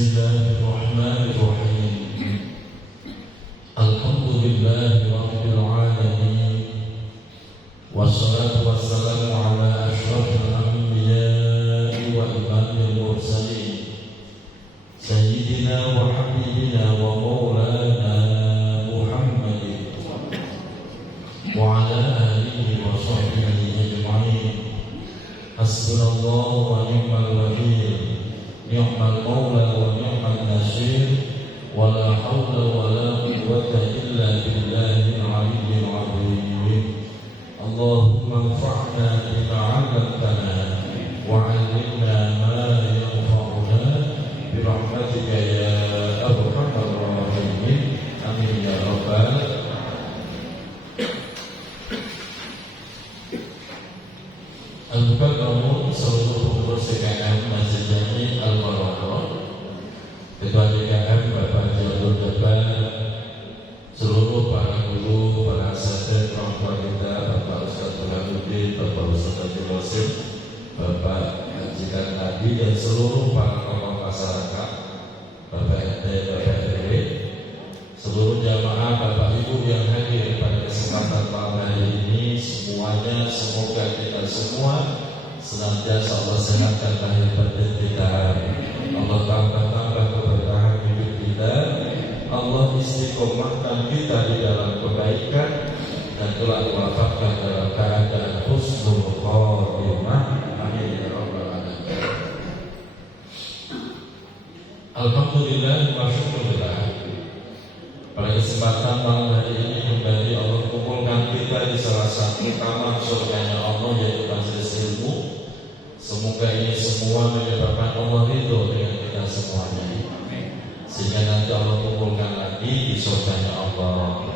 Bismillahirrahmanirrahim. Alhamdulillahi rabbil alamin. Wassalatu wassalamu ala asyrafil anbiya'i wa imamil mursalin Sayyidina wa habibina wa maulana Muhammadin wa ala alihi wa sahbihi ajma'in. Hasbunallahu wa ni'mal wakil. Ni'mal maula wa ni'mal nasir. Wa la hawla wa la quwwata illa billahil aliyyil azim. Allahumma anfa'na bima 'allamtana wa 'allimna ma yanfa'una bi rahmatika ya arhamar rahimin. Amin ya rabbal alamin. Seluruh pengurus DKM Masjid Jami Al-Barakah, Ketua DKM Bapak Jabul Jabar, seluruh para guru, para asatidz, orang tua kita, Bapak Ustaz Burhanuddin, Bapak Ustaz Abdul Wasim, Bapak Majikan Nabi, dan seluruh para tokoh masyarakat, Bapak RT, Bapak RW, seluruh jamaah Bapak Ibu yang hadir pada kesempatan malam hari ini, semuanya semoga kita semua senantiasa Allah sehatkan lahir batin kita, Allah tambah keberkahan hidup kita, Allah istiqomahkan kita di dalam kebaikan, dan telah wafatkan dalam keadaan husnul khotimah. Amin ya rabbal alamin. Alhamdulillah wa syukurillah. Pada kesempatan malam hari ini kembali Allah kumpulkan kita di salah satu kamar surganya Allah, yaitu majelis ilmu. Semoga ini semua menyebabkan Allah ridho dengan kita semuanya, sehingga nanti Allah kumpulkan lagi di surganya Allah.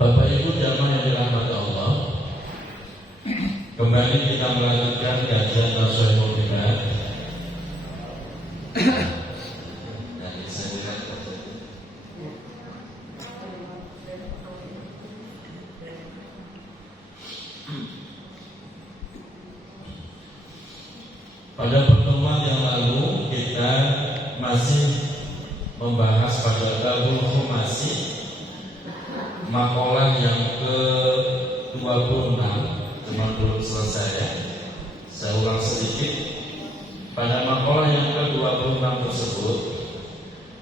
Bapak Ibu jamaah yang dirahmati Allah, kembali kita melanjutkan kajian Nashihul Ibad. Pada pertemuan yang lalu kita masih membahas pada Babul Khumasi, makalah yang ke-26, cuma belum selesai ya. Saya ulang sedikit. Pada makalah yang ke-26 tersebut,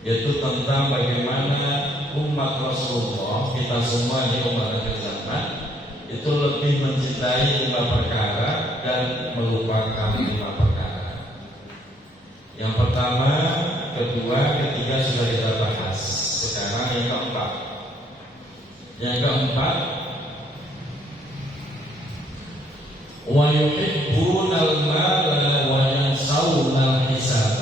yaitu tentang bagaimana umat Rasulullah, kita semua di umat zaman, itu lebih mencintai 5 perkara dan melupakan 5 perkara. Yang pertama, kedua, ketiga sudah kita bahas. Sekarang yang keempat. Yang keempat, wa yuhibbunal mala wa yansawunal hisab.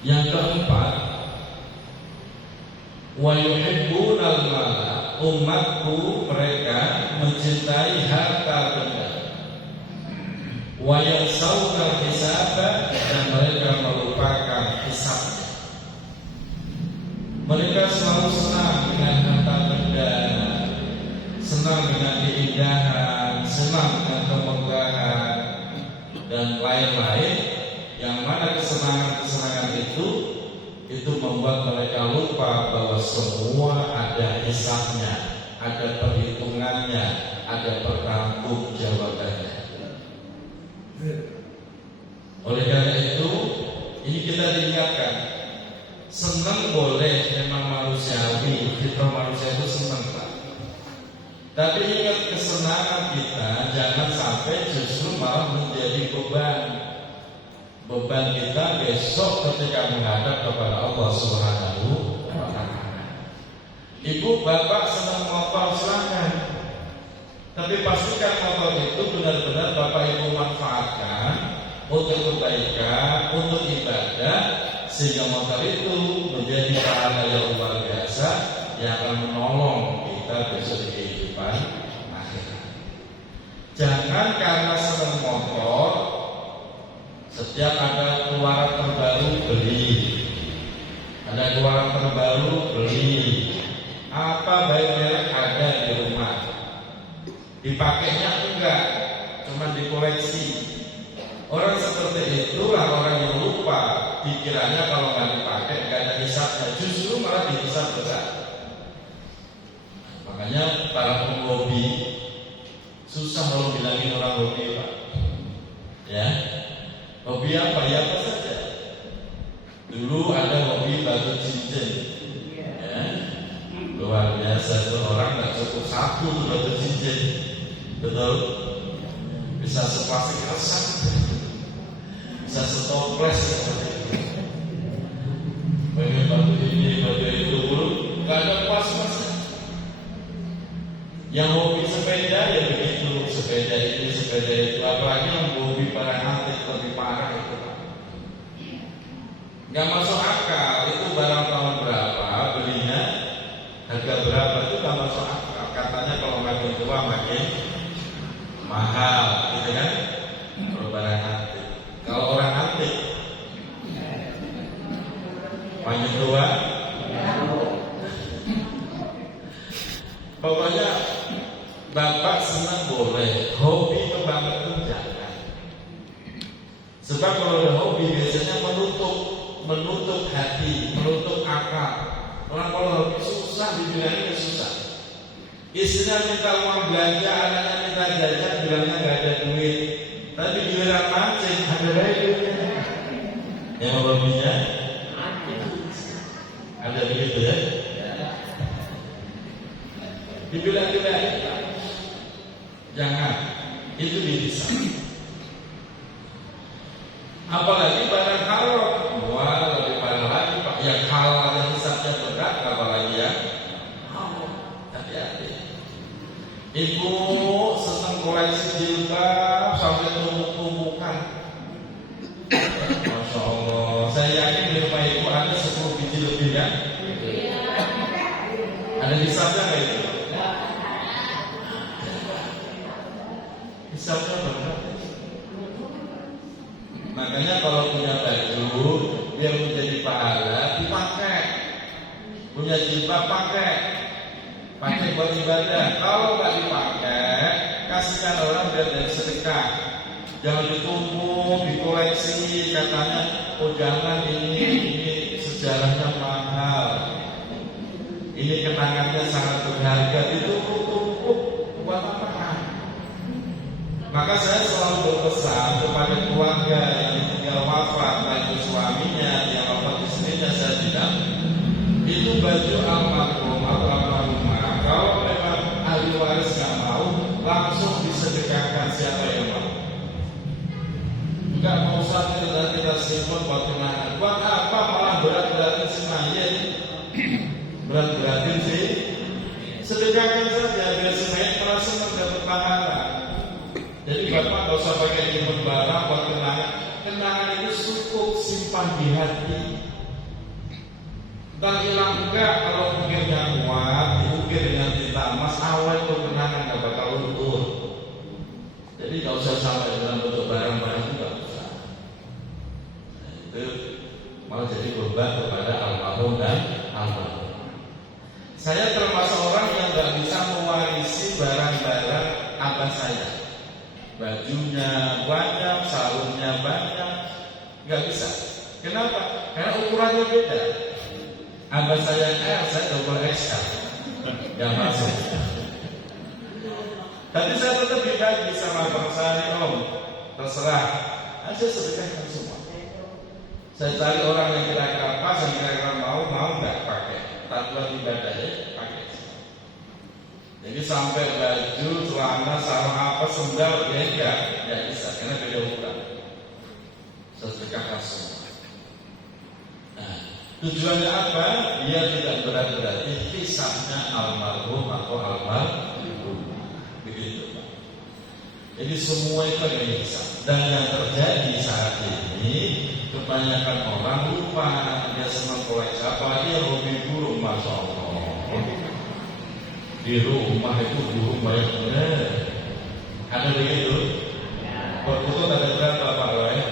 Yang keempat, wa yuhibbunal mala, umatku mereka mencintai harta benda. Wa yansawunal hisab, dan mereka melupakan hisabnya. Mereka selalu senang dengan harta benda, senang dengan keindahan, senang dengan kemegahan, dan lain-lain. Yang mana kesenangan-kesenangan itu membuat mereka lupa bahwa semua ada hisabnya, ada perhitungannya, ada pertanggungjawabannya. Oleh karena itu, ini kita diingatkan, senang boleh, memang manusiawi, fitrah manusia itu senang, Pak. Tapi ingat, kesenangan kita jangan sampai justru malah menjadi beban. Beban kita besok ketika menghadap kepada Allah Subhanahu wa Ta'ala. Ibu bapak senang motor, silakan. Tapi pastikan motor itu benar-benar bapak ibu manfaatkan untuk kebaikan, untuk ibadah, sehingga motor itu menjadi pahala yang luar biasa yang akan menolong kita besok di kehidupan akhirat. Jangan karena senang motor, setiap ada keluaran terbaru beli, ada keluaran terbaru beli, apa baik merek ada di rumah, dipakainya enggak, cuma dikoleksi. Orang seperti itulah orang yang lupa, pikirannya kalau nggak dipakai nggak ada hisabnya, justru malah dihisab berat. Makanya para penghobi susah kalau bilangin orang hobi, Pak. Ya, hobi apa ya, apa saja. Dulu ada hobi batu cincin, ya, luar biasa tuh, orang nggak cukup satu batu cincin, betul, bisa seplastik resak, bisa setoples seperti itu. Pengen batu ini, batu itu, nggak ada pas-pasnya. Yang hobi sepeda ya begitu, sepeda ini, sepeda itu, apalagi yang hobi barang antik lebih parah itu. Nggak masuk akal, itu barang tahun berapa belinya, harga berapa, itu nggak masuk akal. Katanya kalau makin tua makin mahal, gitu kan? Kalau barang antik, kalau orang antik makin tua, pokoknya bapak senang boleh, hobi itu banget pun jangan. Sebab kalau ada hobi biasanya menutup hati, menutup akal. Orang kalau hobi susah dibilangnya susah. Istrinya minta uang belanja, anaknya minta jajan, bilangnya nggak ada duit. Tapi giliran mancing ada duitnya. Yang hobinya ada begitu ya. Dibilang-bilang jangan, itu bisa. Apalagi barang halal, wah lebih parah lagi Pak. Yang halal dan hisabnya berat, apalagi ya. Hati-hati. Ibu senang koleksi jilbab sampai tumpuk-tumpukan. Masya Allah. Saya yakin di rumah ibu ada 10 biji lebih ya. Ada hisabnya nggak itu? Hisabnya berat. Makanya kalau punya baju yang menjadi pahala dipakai, punya jilbab pakai buat ibadah. Kalau nggak dipakai, kasihkan orang biar jadi sedekah. Jangan ditumpuk, dikoleksi. Katanya, oh jangan ini sejarahnya mahal, ini kenangannya sangat berharga. Ditumpuk-tumpuk buat apa? Maka saya selalu berpesan kepada keluarga yang ditinggal wafat, baik itu suaminya, yang wafat istrinya, saya bilang, itu baju almarhum atau almarhumah, kalau memang ahli waris nggak mau, langsung disedekahkan siapa yang mau. Nggak mau usah kita simpan buat kenangan. Buat apa malah berat-beratin si mayit? Berat-beratin sih, sedekahkan saja biar si mayit merasa mendapat pahala. Jadi bapak nggak usah pakai nyimpen barang buat kenangan. Kenangan itu cukup simpan di hati. Ntar hilang enggak, kalau ukirnya kuat, diukir dengan tinta emas, awet tuh kenangan nggak bakal luntur. Jadi nggak usah sampai dalam bentuk barang-barang itu nggak usah. Nah, itu malah jadi beban kepada almarhum dan almarhum. Saya termasuk orang yang nggak bisa mewarisi barang-barang abah saya. Bajunya banyak, sarungnya banyak, nggak bisa. Kenapa? Karena ukurannya beda. Abah saya L, saya double XL, nggak masuk. Tapi saya tetap dibagi sama bang saya, Om, terserah, aja sedekahkan semua. Saya cari orang yang kira-kira pas, yang kira-kira mau nggak pakai. Tatuan ibadah ya, pakai. Jadi sampai baju, celana, sarung apa, sendal, ya enggak bisa, karena beda ukuran. Sedekahkan semua. Nah, tujuannya apa? Dia tidak berat-berat. Hisabnya almarhum atau almarhum. Begitu Pak. Jadi semua itu ada hisab. Dan yang terjadi saat ini, kebanyakan orang lupa dia senang koleksi, apalagi yang hobi burung, masya Allah. Di rumah itu burung banyak benar. Ada begitu? Berputut ada berapa Pak Roy?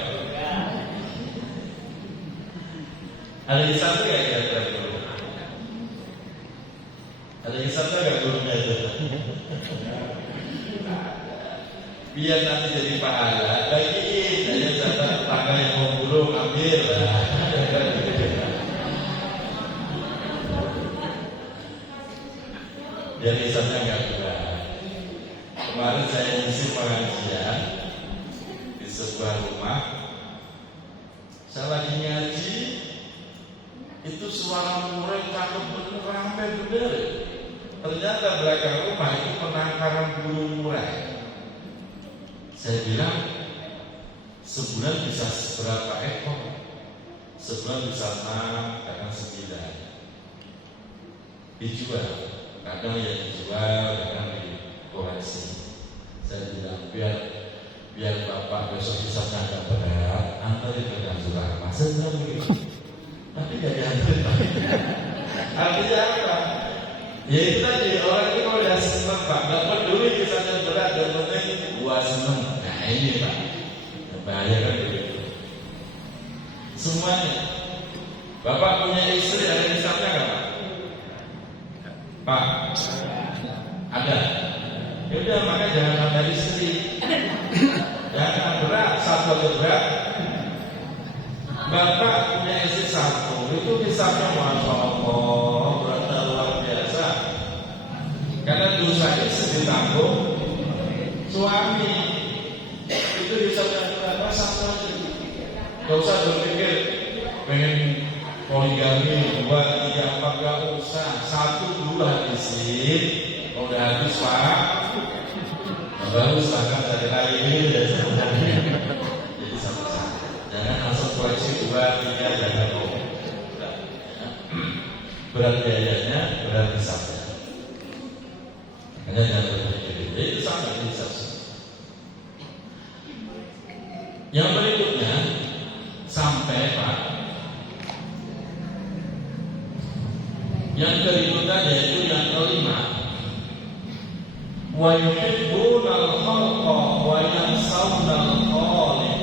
Ada di satu ya kira-kira? Ada hisabnya nggak gurunya itu? Biar nanti jadi pahala, bagiin aja jatah tetangga yang mau burung ambil. Biar hisabnya nggak berat. Kemarin saya ngisi pengajian di sebuah rumah. Saya lagi ngaji, itu suara murai cakep bener, ramai bener. Ternyata belakang rumah itu penangkaran burung murai. Saya bilang, sebulan bisa berapa ekor? Sebulan bisa 6, kadang 9. Dijual, kadang ya dijual, kadang dikoleksi. Saya bilang, biar bapak besok bisa agak berat, antarin ke Kanjuran. Masa bilang begitu? Tapi gak diantarin. Artinya apa? Ya itu tadi, orang itu kalau udah seneng Pak, gak peduli kisahnya berat, dan penting gua seneng. Nah ini Pak, bahaya kan begitu. Semuanya. Bapak punya istri, ada kisahnya gak Pak? Pak? Ada? Ya udah, maka jangan ada istri. Jangan berat, satu aja berat. Bapak punya istri satu, itu kisahnya Masya Allah, beratnya luar biasa. Karena dosa istri ditanggung suami. Itu kisahnya berapa satu aja. Gak usah berpikir pengen poligami 2, 3, 4, gak usah. Satu dulu habisin. Kalau udah habis Pak, baru silahkan cari lain. Jadi sama-sama. Jangan langsung koleksi 2, 3, jangan mau. Berat biayanya, berat hisabnya. Makanya jangan berpikir itu sama hisab. Yang berikutnya sampai Pak. Yang berikutnya yaitu yang kelima. Wa yuhibbunal khalqa wa yansawunal khaliq.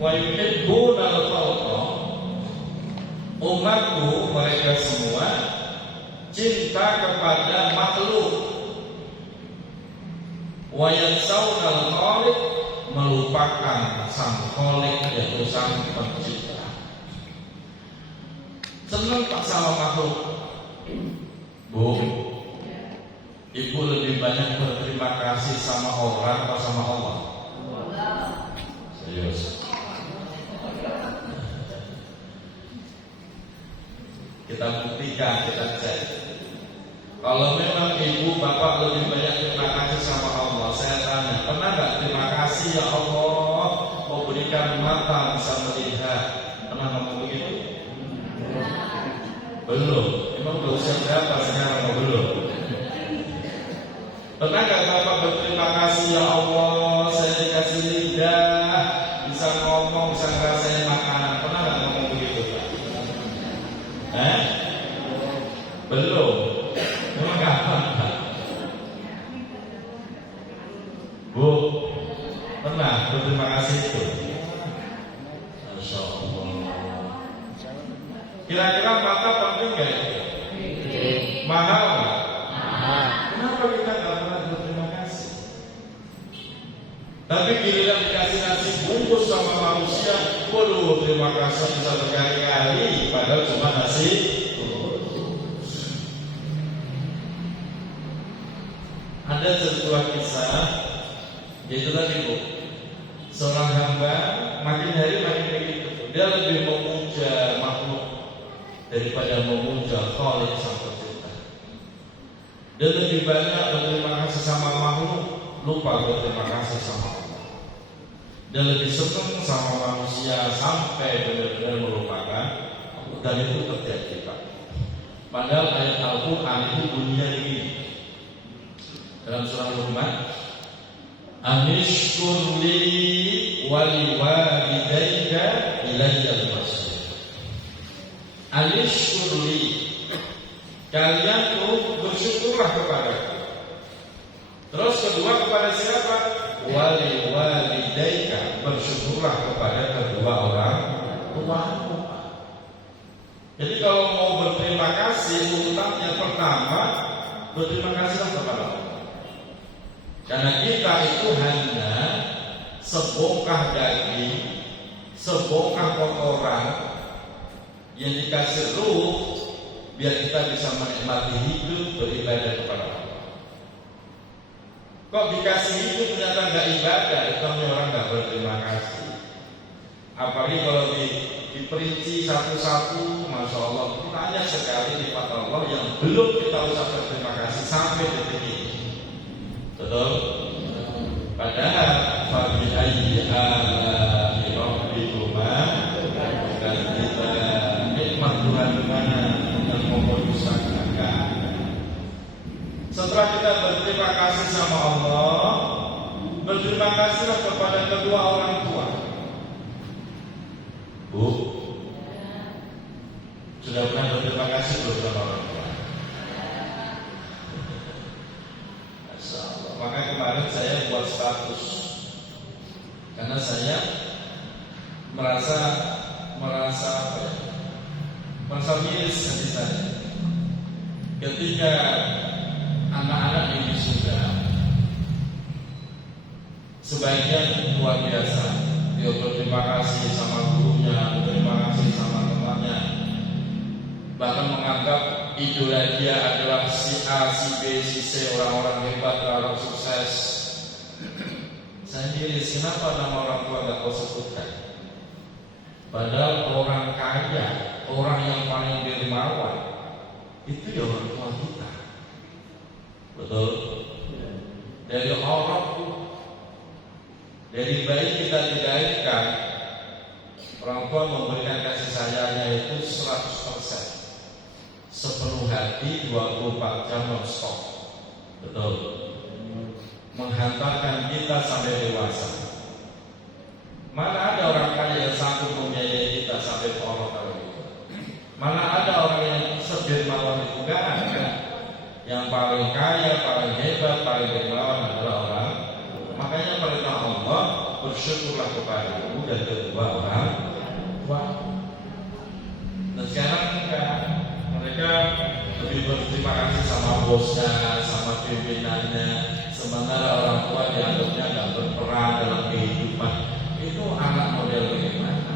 Wa yuhibbunal khalqa. Umatku mereka semua cinta kepada makhluk. Wa yansawunal khaliq, melupakan sang khaliq yaitu sang pencipta. Senang Pak sama makhluk? Bu, Ibu lebih banyak berterima kasih sama orang atau sama Allah? Serius. Kita buktikan, kita cek. Kalau memang ibu bapak lebih banyak terima kasih sama Allah, saya tanya, pernah nggak terima kasih ya Allah mau berikan mata bisa melihat? Pernah ngomong begitu? Belum. Emang usia berapa sekarang? Belum. Pernah nggak bapak berterima kasih ya Allah saya dikasih lidah, bisa ngomong, bisa ngerasain makanan? Pernah nggak ngomong begitu Pak? Belum. Memang kapan Pak? Bu, pernah berterima kasih itu? Masya Allah. Kira-kira mata penting nggak itu? Mahal nggak? Kenapa kita nggak pernah berterima kasih? Tapi giliran dikasih nasi bungkus sama manusia, waduh terima kasih bisa berkali-kali, padahal cuma nasi. Ada sebuah kisah, yaitu tadi Bu, seorang hamba makin hari makin begitu, dia lebih memuja makhluk daripada memuja Khaliq sang pencipta. Dia lebih banyak berterima kasih sama makhluk, lupa berterima kasih sama Allah. Dia lebih senang sama manusia sampai benar-benar melupakan, dan itu terjadi Pak. Padahal ayat Al-Quran itu bunyinya begini dalam surah Luqman, Anishkurli wali walidayka ilayyal masir. Anishkurli, kalian tuh bersyukurlah kepadaku. Terus kedua kepada siapa? Wali walidayka, bersyukurlah kepada kedua orang tuamu. Jadi kalau mau berterima berterima kasih, urutannya pertama berterima kasihlah kepada Allah. Karena kita itu hanya sebongkah daging, sebongkah kotoran yang dikasih ruh biar kita bisa menikmati hidup beribadah kepada Allah. Kok dikasih hidup ternyata nggak ibadah, itu orang nggak berterima kasih. Apalagi kalau diperinci satu-satu, masya Allah, banyak sekali nikmat Allah yang belum kita usah berterima kasih sampai detik ini. Betul? Padahal fabi ayyi ala'i rabbikuma tukadziban, nikmat Tuhan mana yang memutuskan. Setelah kita berterima kasih sama Allah, berterima kasihlah kepada kedua orang tua. Bu, sudah pernah berterima kasih kepada orang tua? Masya Allah. Maka kemarin saya buat status karena saya merasa apa ya? Merasa miris hati saya ketika anak-anak ini sudah sebagian luar biasa, dia berterima kasih sama gurunya, berterima kasih sama temannya, bahkan menganggap idola dia adalah si A, si B, si C, orang-orang hebat, orang sukses. Saya miris, kenapa nama orang tua gak kau sebutkan? Padahal orang kaya, orang yang paling dermawan itu ya orang tua kita. Betul? Dari orang, dari bayi kita dilahirkan, orang tua memberikan kasih sayangnya itu 100%, sepenuh hati, 24 jam non-stop. Betul? Menghantarkan kita sampai dewasa. Mana ada orang kaya yang sanggup membiayai kita sampai ke orang kalau itu? Mana ada orang yang sedermawan itu? Enggak ada. Yang paling kaya, paling hebat, paling dermawan adalah orang. Makanya perintah Allah, bersyukurlah kepada ibu dan kedua orang tua. Dan sekarang mereka lebih berterima kasih sama bosnya, sama pimpinannya. Sementara orang tua dianggapnya nggak berperan dalam kehidupan. Itu anak model bagaimana?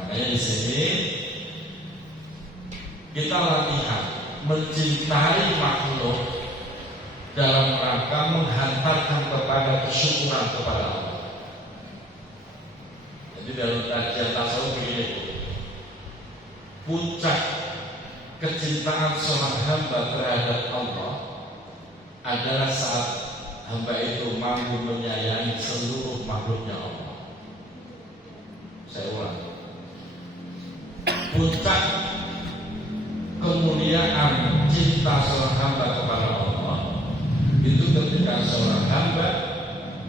Makanya di sini kita latihan mencintai makhluk dalam rangka menghantarkan kepada kesyukuran kepada Allah. Jadi dalam kajian tasawuf begini, puncak kecintaan seorang hamba terhadap Allah adalah saat hamba itu mampu menyayangi seluruh makhluknya Allah. Saya ulang, puncak kemuliaan cinta seorang hamba kepada Allah itu ketika seorang hamba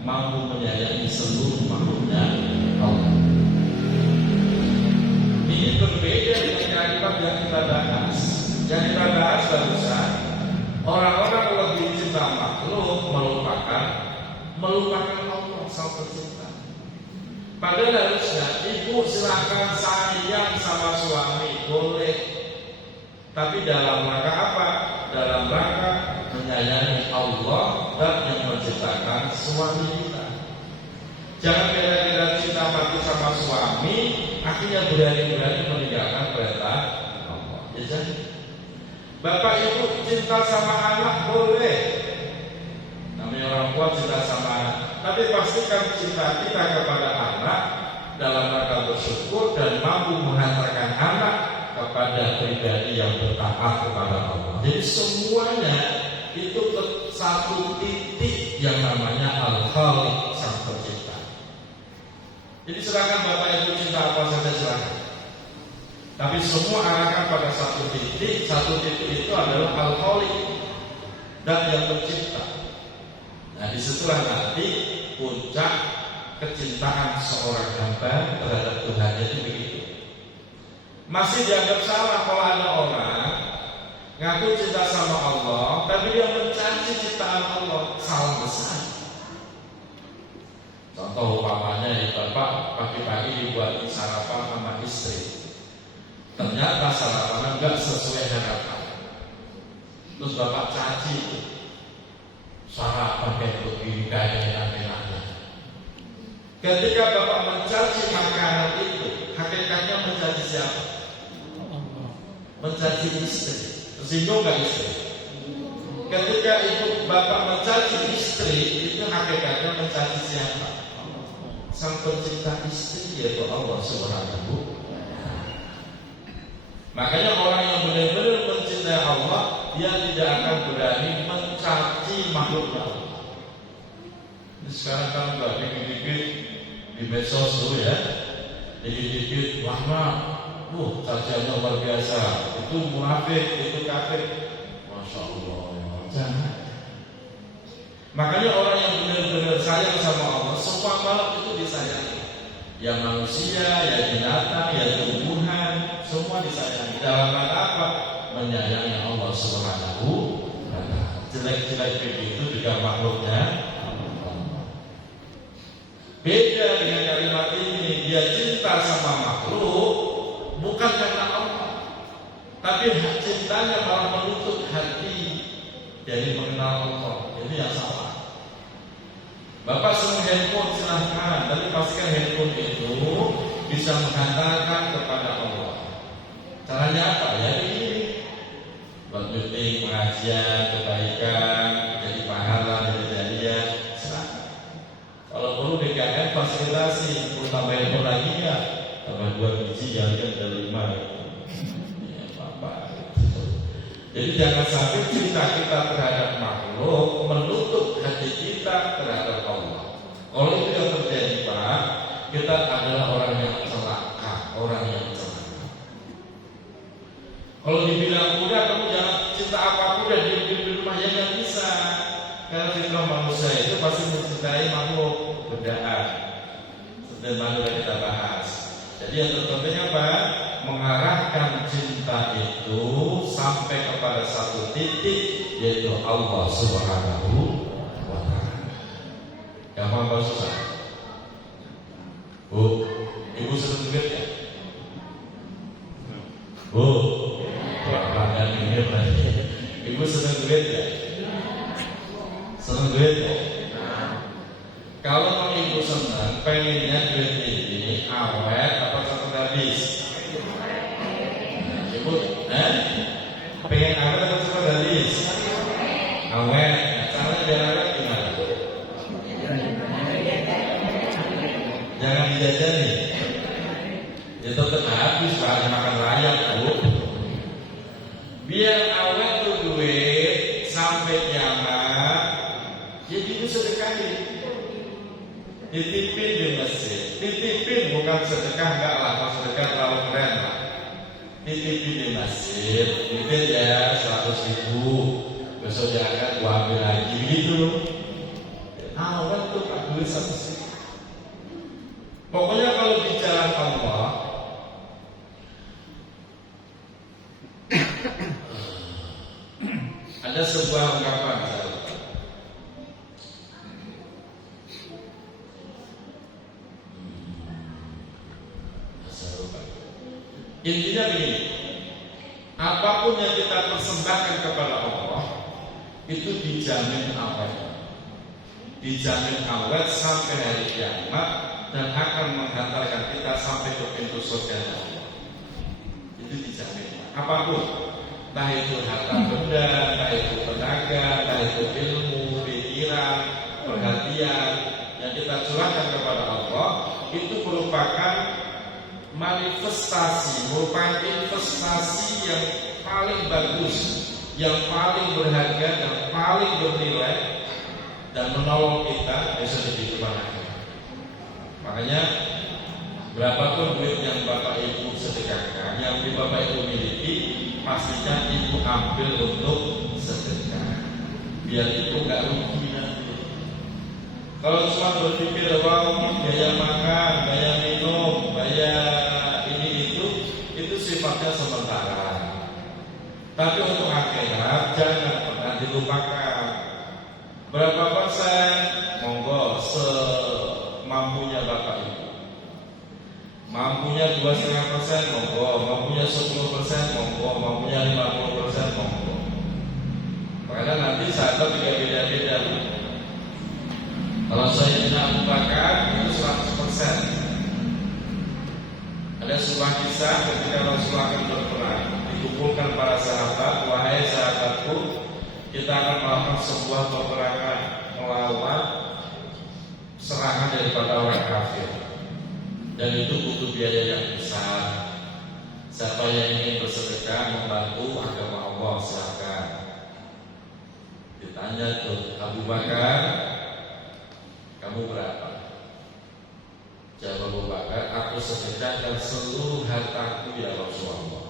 mampu menyayangi seluruh makhluknya Allah. Ini berbeda dengan kalimat yang kita bahas. Yang kita bahas barusan, orang-orang lebih cinta makhluk melupakan Allah sang pencipta. Padahal harusnya ibu silakan sayang sama suami boleh, tapi dalam rangka apa? Dalam rangka menyayangi Allah dan yang menciptakan suami kita. Jangan beda-beda cinta mati sama suami, akhirnya berani-berani meninggalkan perintah Allah. Ya jadi, bapak ibu cinta sama anak boleh, namanya orang tua cinta sama anak. Tapi pastikan cinta kita kepada anak dalam rangka bersyukur dan mampu menghantarkan anak kepada pribadi yang bertaat kepada Allah. Jadi semuanya itu ke satu titik yang namanya Al-Khaliq, sang pencipta. Jadi silakan bapak ibu cinta apa saja silakan. Tapi semua arahkan pada satu titik itu adalah Al-Khaliq dan yang pencipta. Nah disitulah nanti puncak kecintaan seorang hamba terhadap Tuhan. Jadi begitu. Masih dianggap salah kalau ada orang ngaku cinta sama Allah, tapi dia mencaci ciptaan Allah. Salah besar. Contoh umpamanya, bapak pagi-pagi dibuat sarapan sama istri. Ternyata sarapan enggak sesuai harapan. Terus bapak caci itu, sarapan kayak begini kayak enak-enaknya. Ketika bapak mencaci makanan itu, hakikatnya mencaci siapa? Mencaci istri. Tersinggung nggak istri? Ketika itu bapak mencaci istri, itu hakikatnya mencaci siapa? Sang pencipta istri, yaitu Allah Subhanahu. Makanya orang yang benar-benar mencintai Allah, dia tidak akan berani mencaci makhluknya Allah. Sekarang kan nggak dikit-dikit di medsos tuh ya, dikit-dikit caciannya luar biasa. Itu munafik, itu kafir. Masya Allah. Jangan. Makanya orang yang benar-benar sayang sama Allah, semua makhluk itu disayangi. Ya manusia, ya binatang, ya tumbuhan, semua disayangi. Dalam rangka apa? Menyayangi Allah Subhanahu wa ta'ala. Jelek-jelek begitu juga makhluknya. Beda dengan kalimat ini, dia cinta sama makhluk bukan karena Allah, tapi cintanya malah menutup hati dari mengenal Allah. Itu yang salah. Bapak senang handphone silahkan, tapi pastikan handphone itu bisa menghantarkan kepada Allah. Caranya apa? Ya ini buat meeting, pengajian, kebaikan, jadi pahala, jadi jadian. Silahkan. Kalau perlu DKM fasilitasi, perlu tambah handphone lagi ya, tambah 2 biji, jangan ada 5 ya, Bapak. Jadi jangan sampai cinta kita terhadap makhluk menutup hati kita terhadap Allah. Kalau itu yang terjadi Pak, kita adalah orang yang celaka, orang yang celaka. Kalau dibilang udah kamu jangan cinta apapun dan di rumah ya nggak bisa. Karena fitrah manusia itu pasti mencintai makhluk berdaan. Seperti yang kita bahas. Jadi yang terpenting apa? Mengarahkan cinta itu sampai kepada satu titik, yaitu Allah Subhanahu wa ta'ala. Gampang apa susah? Bu, ibu senang duit ya? Bu, pelanggan ini berarti ibu senang duit ya? Senang duit ya? Kalau ibu senang, pengennya duit ini awet apa cepat habis? Ibu, pengen awet atau cepat habis? Awet. Caranya biar awet gimana? Jangan dijajani. Ya tetap habis, Pak. Makan rayap, Bu. Biar awet tuh duit sampai kiamat, jadi itu sedekahin. Titipin di masjid, titipin bukan sedekah, enggak lah, kalau sedekah terlalu keren lah. Titipin di masjid, titip ya 100.000, besok jangan gua ambil lagi gitu. Awal tuh tak duit 100.000. Pokoknya kalau bicara Allah, ada sebuah ungkapan. Intinya begini, apapun yang kita persembahkan kepada Allah itu dijamin awet, dijamin awet sampai hari kiamat dan akan menghantarkan kita sampai ke pintu surga Allah. Itu dijamin. Apapun, entah itu harta benda, entah itu tenaga, entah itu ilmu, pikiran, perhatian yang kita curahkan kepada Allah, itu merupakan manifestasi, merupakan investasi yang paling bagus, yang paling berharga dan paling bernilai dan menolong kita besok di kehidupan akhirat. Makanya berapapun duit yang Bapak Ibu sedekahkan, yang Bapak Ibu miliki, pastikan Ibu ambil untuk sedekah, biar Ibu nggak rugi nanti. Kalau cuma berpikir biaya makan, biaya minum, biaya ini itu sifatnya sementara. Tapi untuk akhirat jangan pernah dilupakan. Berapa persen? Monggo semampunya Bapak Ibu. Mampunya 2,5% monggo, mampunya 10% monggo, mampunya 50% monggo. Karena nanti sahabat juga beda-beda. Kalau Sayyidina Abu Bakar itu 100%. Ada sebuah kisah ketika Rasulullah akan berperang, dikumpulkan para sahabat, wahai sahabatku, kita akan melakukan sebuah peperangan melawan serangan daripada orang kafir. Dan itu butuh biaya yang besar. Siapa yang ingin bersedekah membantu agama Allah, silakan. Ditanya tuh Abu Bakar, kamu berapa? Jawab Abu Bakar, aku sedekahkan seluruh hartaku ya Rasulullah.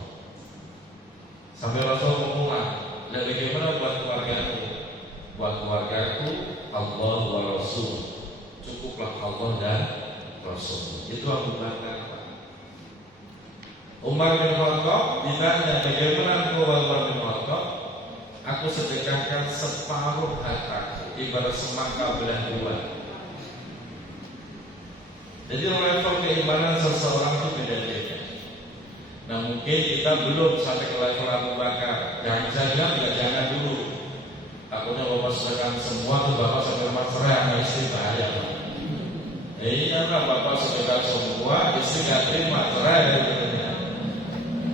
Sampai Rasulullah mengulang, dan bagaimana buat keluargaku? Buat keluargaku Allah wa Rasul, cukuplah Allah dan Rasul. Itu Abu Bakar. Umar bin Khattab ditanya, bagaimana engkau Umar bin Khattab? Aku sedekahkan separuh hartaku, ibarat semangka belah dua. Jadi level keimanan seseorang itu beda-beda. Nah mungkin kita belum sampai ke level Abu Bakar. Jangan jangan dulu. Takutnya bapak sedekahkan semua tuh bapak sampai rumah cerai sama istri bahaya. Iya lah bapak sedekahkan semua, istri nggak terima cerai.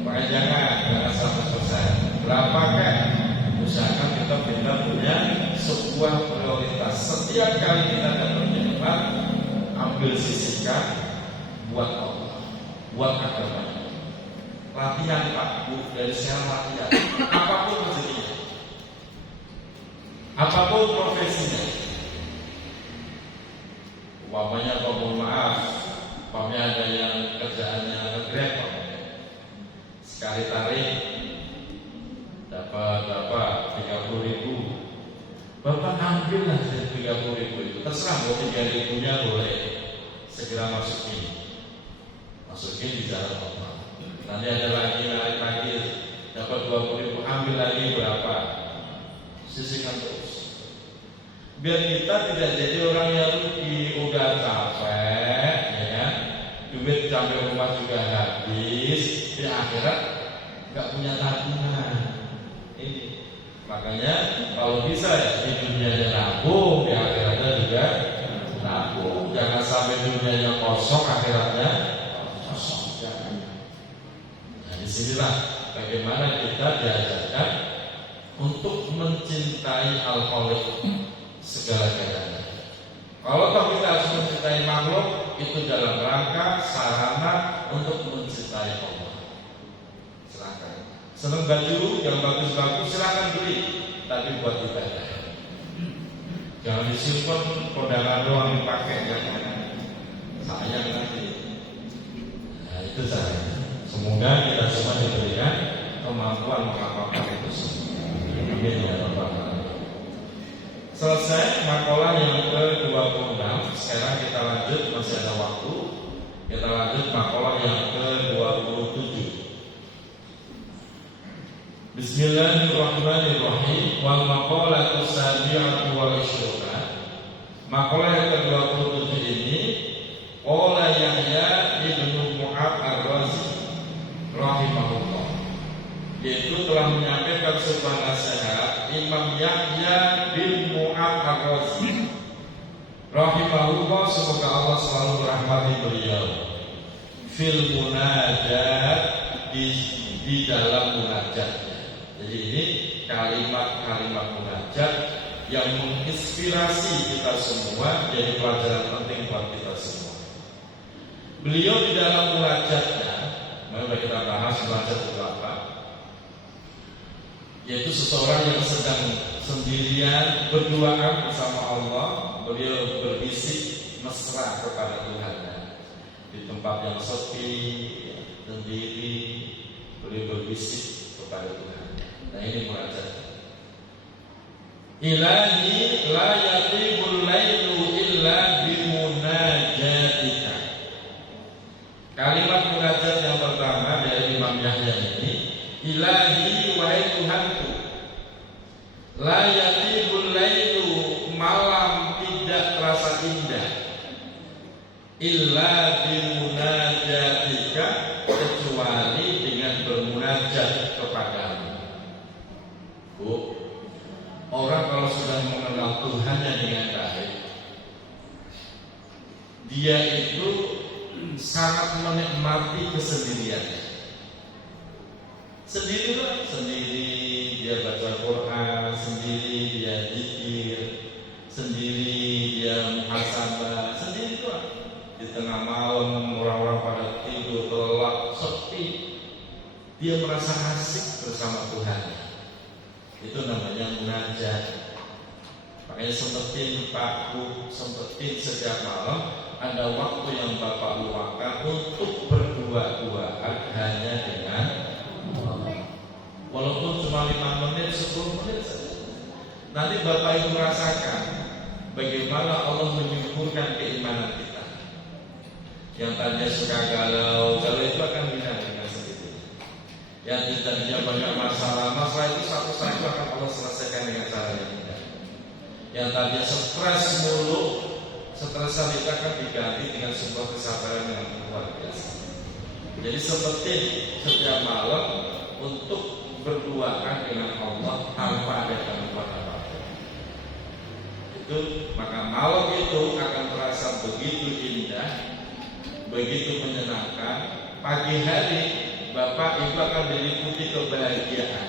Makanya jangan 100%. Berapa kan? Usahakan kita punya sebuah prioritas. Setiap kali kita dapat nikmat, ambil sisihkan buat Allah, buat agamanya. Latihan Pak Bu, dari sekarang latihan. Apapun rezekinya, apapun profesinya. Umpamanya mohon maaf, umpamanya ada yang kerjaannya nge-grab, sekali tarik dapat berapa? 30.000. Bapak ambillah dari 30.000 itu. Terserah mau 3.000-nya boleh segera masukin di jalan Allah. Nanti ada lagi narik lagi dapat 20.000, ambil lagi berapa? Sisihkan terus. Biar kita tidak jadi orang yang rugi, udah capek, ya kan? Duit sampai rumah juga habis, di akhirat nggak punya tabungan. Ini makanya kalau bisa ya di dunianya nabung, di akhiratnya juga nabung. Jangan sampai dunianya kosong, akhiratnya kosong. Jangan. Nah disinilah bagaimana kita diajarkan untuk mencintai al-Khaliq segala-galanya. Kalau toh kita harus mencintai makhluk, itu dalam rangka sarana untuk mencintai Allah. Silakan. Senang baju yang bagus-bagus silakan beli, tapi buat ibadah. Jangan disimpan kondangan doang dipakai, jangan. Sayang nanti. Nah itu saja. Semoga kita semua diberikan kemampuan mengamalkan itu semua. Amin ya rabbal alamin. Selesai makalah yang ke-26. Sekarang kita lanjut, masih ada waktu. Kita lanjut makalah yang ke-27. Bismillahirrahmanirrahim. Wal maqalatu sabi'atu wal isyruna. Makalah yang ke-27 ini qala Yahya ibnu Mu'ad ar-Razi rahimahullah, yaitu telah menyampaikan sebuah nasihat Imam Yahya bin Mu'ad ar-Razi rahimahullah, semoga Allah selalu merahmati beliau, fil munajat, di dalam munajatnya. Jadi ini kalimat-kalimat munajat yang menginspirasi kita semua, jadi pelajaran penting buat kita semua. Beliau di dalam munajatnya, mari kita bahas munajat itu apa? Yaitu seseorang yang sedang sendirian berduaan bersama Allah, beliau berbisik mesra kepada Tuhannya di tempat yang sepi, sendiri, beliau berbisik kepada Tuhan. Nah ini munajat. Ilahi la yatibul lailu illa bimunajatika. Kalimat munajat yang pertama dari Imam Yahya ini, Ilahi wahai Tuhanku, la yatibul lailu, malam tidak terasa indah, illa illa bimunajatika, kecuali dengan bermunajat kepadamu. Bu, orang kalau sudah mengenal Tuhannya dengan baik, dia itu sangat menikmati kesendiriannya. Sendiri dia baca Quran, sendiri dia zikir, sendiri dia muhasabah, sendiri doang. Di tengah malam orang-orang pada tidur gelap, sepi, dia merasa asik bersama Tuhan. Itu namanya munajat. Makanya sempetin Pak Bu, sempetin setiap malam ada waktu yang Bapak luangkan untuk berdua-duaan hanya dengan Allah. Walaupun cuma 5 menit, 10 menit saja. Nanti Bapak Ibu merasakan bagaimana Allah menyuburkan keimanan kita. Yang tadinya suka galau itu akan hilang dengan sendirinya. Yang tadinya banyak masalah itu satu-satu akan Allah selesaikan dengan cara yang mudah. Yang tadinya stres mulu, stresan itu akan diganti dengan sebuah kesabaran yang luar biasa. Jadi seperti setiap malam untuk berduaan dengan Allah tanpa ada gangguan apapun. Itu maka malam itu akan terasa begitu indah, begitu menyenangkan. Pagi hari Bapak Ibu akan diliputi kebahagiaan.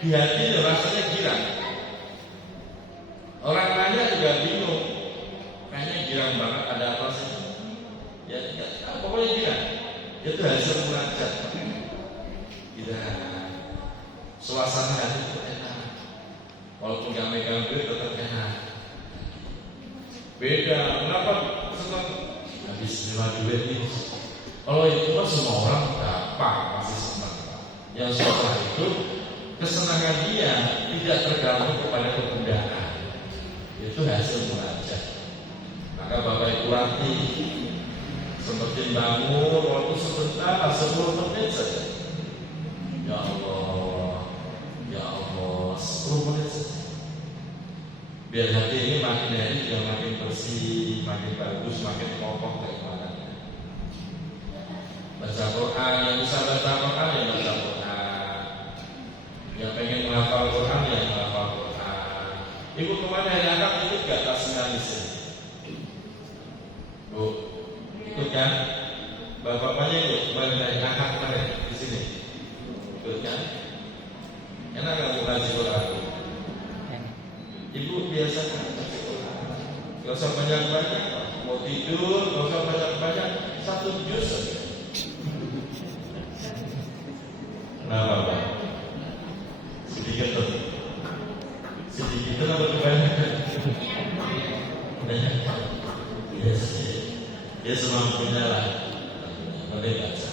Di hati rasanya girang. Orang nanya juga bingung, kayaknya girang banget, ada apa sih? Ya pokoknya girang. Itu hasil munajat. Girang. Suasana hati itu enak. Walaupun gak megang duit tetap enak. Beda. Kenapa senang? Habis terima duit nih. Kalau itu kan semua orang dapat pasti senang. Yang setelah itu kesenangan dia tidak tergantung kepada kebudayaan. Itu hasil munajat. Maka Bapak Ibu latih seperti bangun waktu sebentar 10 menit saja. Ya Allah, ya Allah, 10 menit saja. Biar hati ini makin hari juga makin bersih, makin bagus, makin kokoh keimanannya. Baca Quran, yang bisa baca Quran ya baca Quran. Yang pengen menghafal Quran ya menghafal Quran. Ibu kemana hari anak ikut gak tasnya di sini? Bu, ikut kan? Bapak-bapaknya ikut kembali dari anak kemarin di sini. Ikut kan? Enak gak bu ngaji Quran? Ibu biasa kan? Gak usah banyak-banyak. Mau tidur, gak usah banyak-banyak. 1 juz saja. Kenapa Pak? Sedikit tuh. Sedikit itu apa kebanyakan? Yes. Dia semampunya lah. Boleh baca.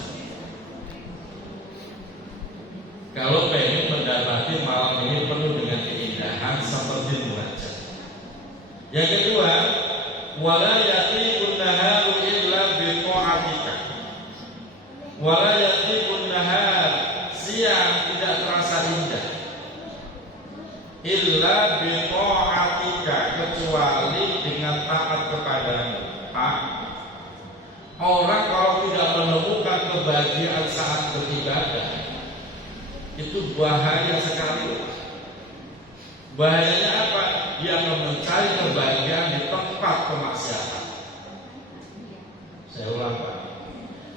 Kalau pengen mendapati malam ini penuh dengan keindahan seperti munajat. Yang kedua, wala yaqibun naharu illa bi ta'atika. Wala yaqibun nahar, siang tidak terasa indah illa bi ta'atika, kecuali dengan taat kepadamu. Orang kalau tidak menemukan kebahagiaan saat beribadah itu bahaya sekali. Bahayanya apa? Dia akan mencari kebahagiaan di tempat kemaksiatan. Saya ulang Pak.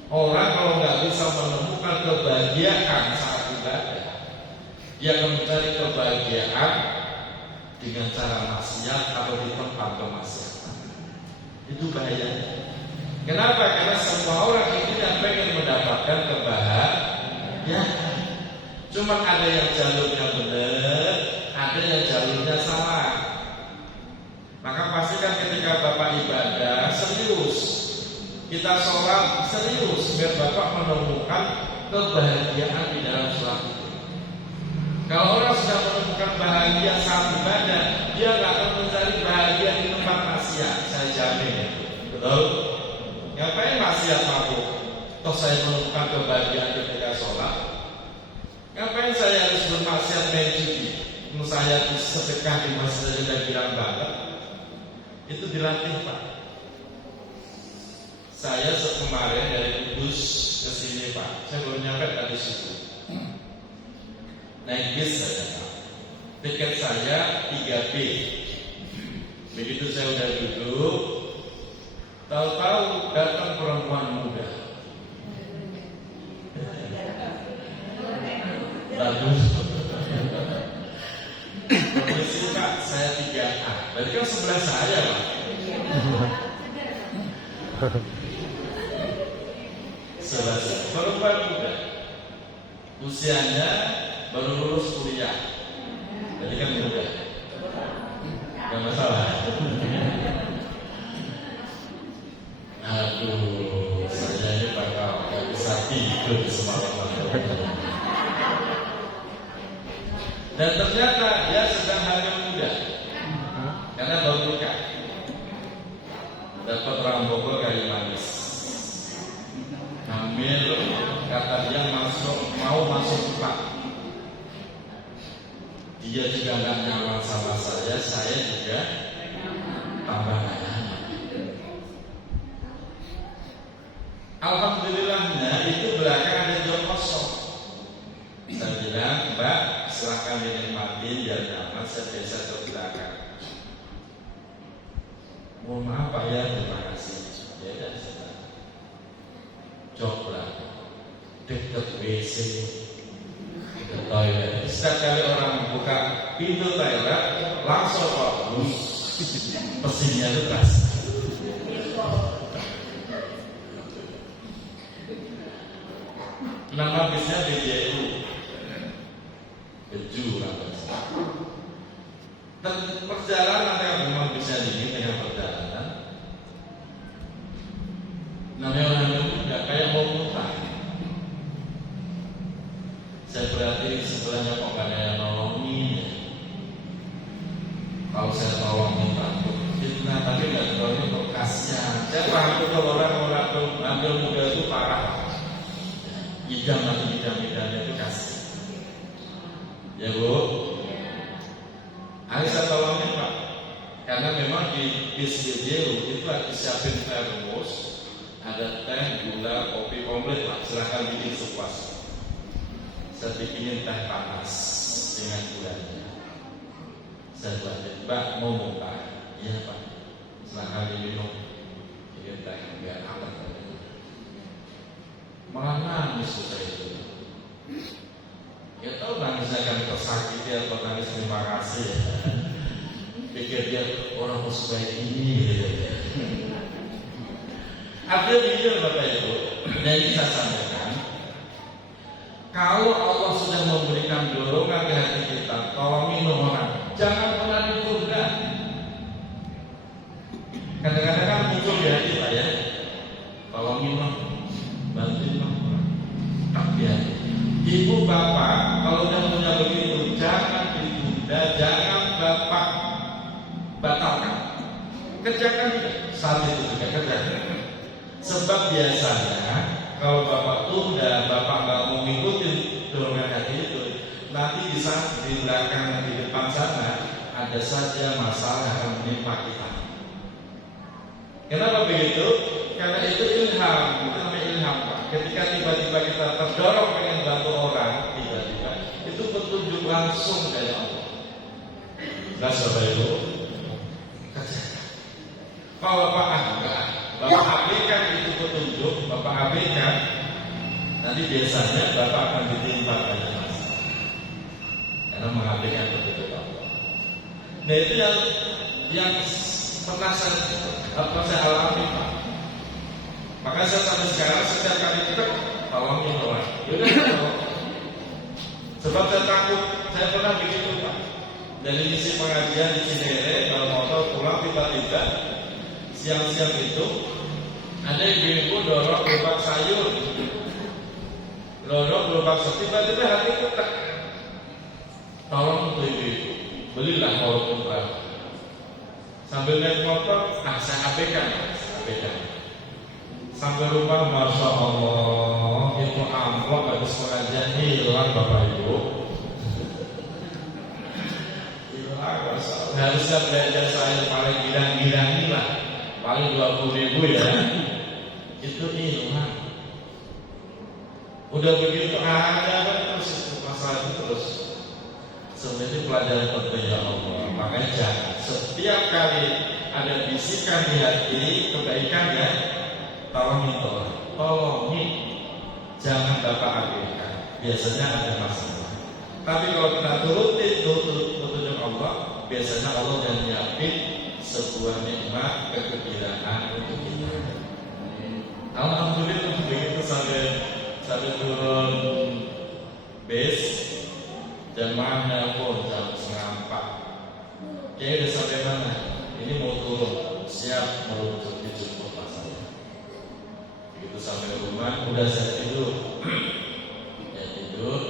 Orang kalau nggak bisa menemukan kebahagiaan saat ibadah, dia akan mencari kebahagiaan dengan cara maksiat atau di tempat kemaksiatan. Itu bahayanya. Kenapa? Karena semua orang ini yang pengen mendapatkan kebahagiaan. Cuma ada yang jalurnya benar, ada yang jalurnya salah. Maka pastikan ketika Bapak ibadah serius, kita sholat serius, biar Bapak menemukan kebahagiaan di dalam sholat itu. Kalau orang sudah menemukan bahagia saat ibadah, dia nggak akan mencari bahagia di tempat maksiat. Saya jamin, betul? Ngapain maksiat mabuk? Toh saya menemukan kebahagiaan ketika sholat. Ngapain saya harus bermaksiat main judi? Saya sedekah di masjid dan bilang banget. Itu dilatih Pak. Saya kemarin dari Kudus ke sini Pak, saya baru nyampe tadi situ. Naik bis saya Pak. Tiket saya 3B. Begitu saya udah duduk, tahu-tahu datang perempuan muda. Bagus. Permisi Pak, saya 3A. Berarti kan sebelah saya Pak. Sebelah saya. Perempuan muda. Usianya baru lulus kuliah. Jadi kan muda. Gak masalah. Aduh, saya ini bakal gak bisa tidur semalam. Dan ternyata dia sedang hamil muda, karena baru nikah. Dapat rambut kayu manis. Hamil, kata dia mau masuk Pak. Dia juga nggak nyaman sama saya juga tambah nggak nyaman. Alhamdulillahnya itu belakang ada job kosong. Saya bilang, Mbak, silahkan dinikmati biar nyaman, saya biasa ke belakang. Mohon maaf Pak ya, terima kasih. Ya udah, saya coba dekat WC, ke toilet. Setiap kali orang buka pintu toilet, langsung kok mesinnya itu keras. Nama bisnya BJU, Beju namanya. Dan perjalanan yang memang bisa dingin dengan perjalanan. Namanya orang muda kayak mau muntah. Saya perhatiin sebelahnya kok gak ada yang nolongin. Kalau saya tolongin takut fitnah, tapi gak tolongin bekasnya. Saya takut kalau orang ambil muda itu parah. Idam-idamnya itu kasih. Ya Bu, ayo saya tolongin Pak. Karena memang di BSDU itu lagi siapin termos, ada teh, gula, kopi komplit Pak. Silahkan bikin sepuasnya. Saya bikinin teh panas dengan gulanya. Saya buatin, Mbak mau muntah? Iya Pak. Silahkan diminum. Bikin teh biar hangat. Malah nangis saya itu. Ya tahu nangisnya kan tersakiti atau nangis terima kasih. Pikir dia orang sebaik ini. Artinya begini Bapak Ibu. Dan ini saya sampaikan. Kalau Allah sudah memberikan dorongan di hati kita, tolong minum orang, jangan pernah ditunda. Kadang-kadang kan muncul di hati Pak ya. Tolong minum. Bantuin orang. Tapi ya, ibu bapak kalau udah punya begitu jangan ditunda, jangan bapak batalkan. Kerjakan juga saat itu juga kerjakan. Sebab biasanya kalau bapak tunda, bapak nggak mau ngikutin dorongan hati itu, nanti di saat di belakang di depan sana ada saja masalah yang akan menimpa kita. Kenapa begitu? Karena itu ilham, itu namanya ilham Pak. Ketika tiba-tiba kita terdorong pengen bantu orang, tiba-tiba itu petunjuk langsung dari Allah. Jelas Bapak Ibu? Kalau Bapak enggak, Bapak abaikan itu petunjuk, Bapak abaikan, nanti biasanya Bapak akan ditimpa banyak masalah. Karena mengabaikan petunjuk Allah. Nah itu yang pernah saya alami Pak. Maka saya sampai sekarang setiap kali kita tolongin orang. Yaudah tolong. Sebab saya takut. Saya pernah begitu Pak. Dari misi pengajian di Cinere, kalau motor pulang tiba-tiba siang-siang itu ada ibu-ibu dorong gerobak sayur. Dorong gerobak sayur. Tiba-tiba hati ketek. Tolong tuh ibu-ibu, belilah walaupun berapa. Sambil naik motor, saya abaikan. Sampai rumah, Masya Allah, itu amplop habis pengajian hilang Bapak Ibu. Hilang, Masya Allah. Harusnya belanja saya paling gidang-gidang lah, paling 20.000 ya. itu iman. Udah begitu ada terus masalah itu terus. Sebenarnya pelajaran penting ya Allah. Makanya jangan setiap kali ada bisikan di hati kebaikan ya, tolongin, jangan Bapak abaikan. Biasanya ada masalah. Tapi kalau kita turutin Allah, biasanya Allah yang nyiapin sebuah nikmat kegembiraan untuk kita. Alhamdulillah begitu sampai turun base, jamaahnya pun jam 3:30. Kayaknya udah sampai mana? Ini mau turun, siap mau dijemput masanya. Begitu sampai rumah, udah saya tidur. Ya tidur,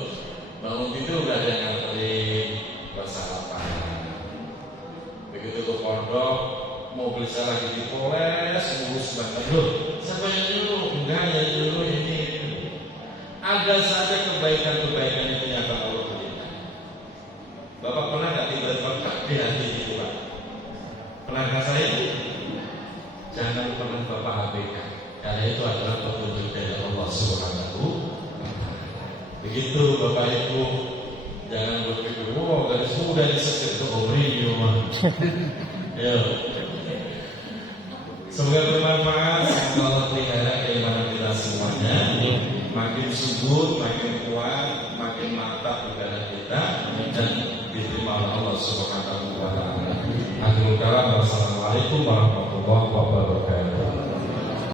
bangun tidur udah ada yang nganterin buat sarapan. Begitu ke pondok, mobil saya lagi dipoles, ngurus banget. Loh, siapa yang nyuruh? Enggak ya nyuruh ini. Ada saja kebaikan-kebaikan yang ternyata Allah berikan. Bapak pernah nggak tiba-tiba di hati itu Pak? Pernah ngerasain? Jangan pernah Bapak abaikan, karena itu adalah petunjuk dari Allah Subhanahu. Begitu Bapak Ibu, jangan berpikir, wow garis udah disetir itu obrio mah. Ya. Semoga bermanfaat. Allah pelihara keimanan kita semuanya. Makin subur, makin kuat, makin mantap ibadah kita dan diterima oleh Allah Subhanahu wa taala. Akhirul kalam. Wassalamualaikum warahmatullahi wabarakatuh.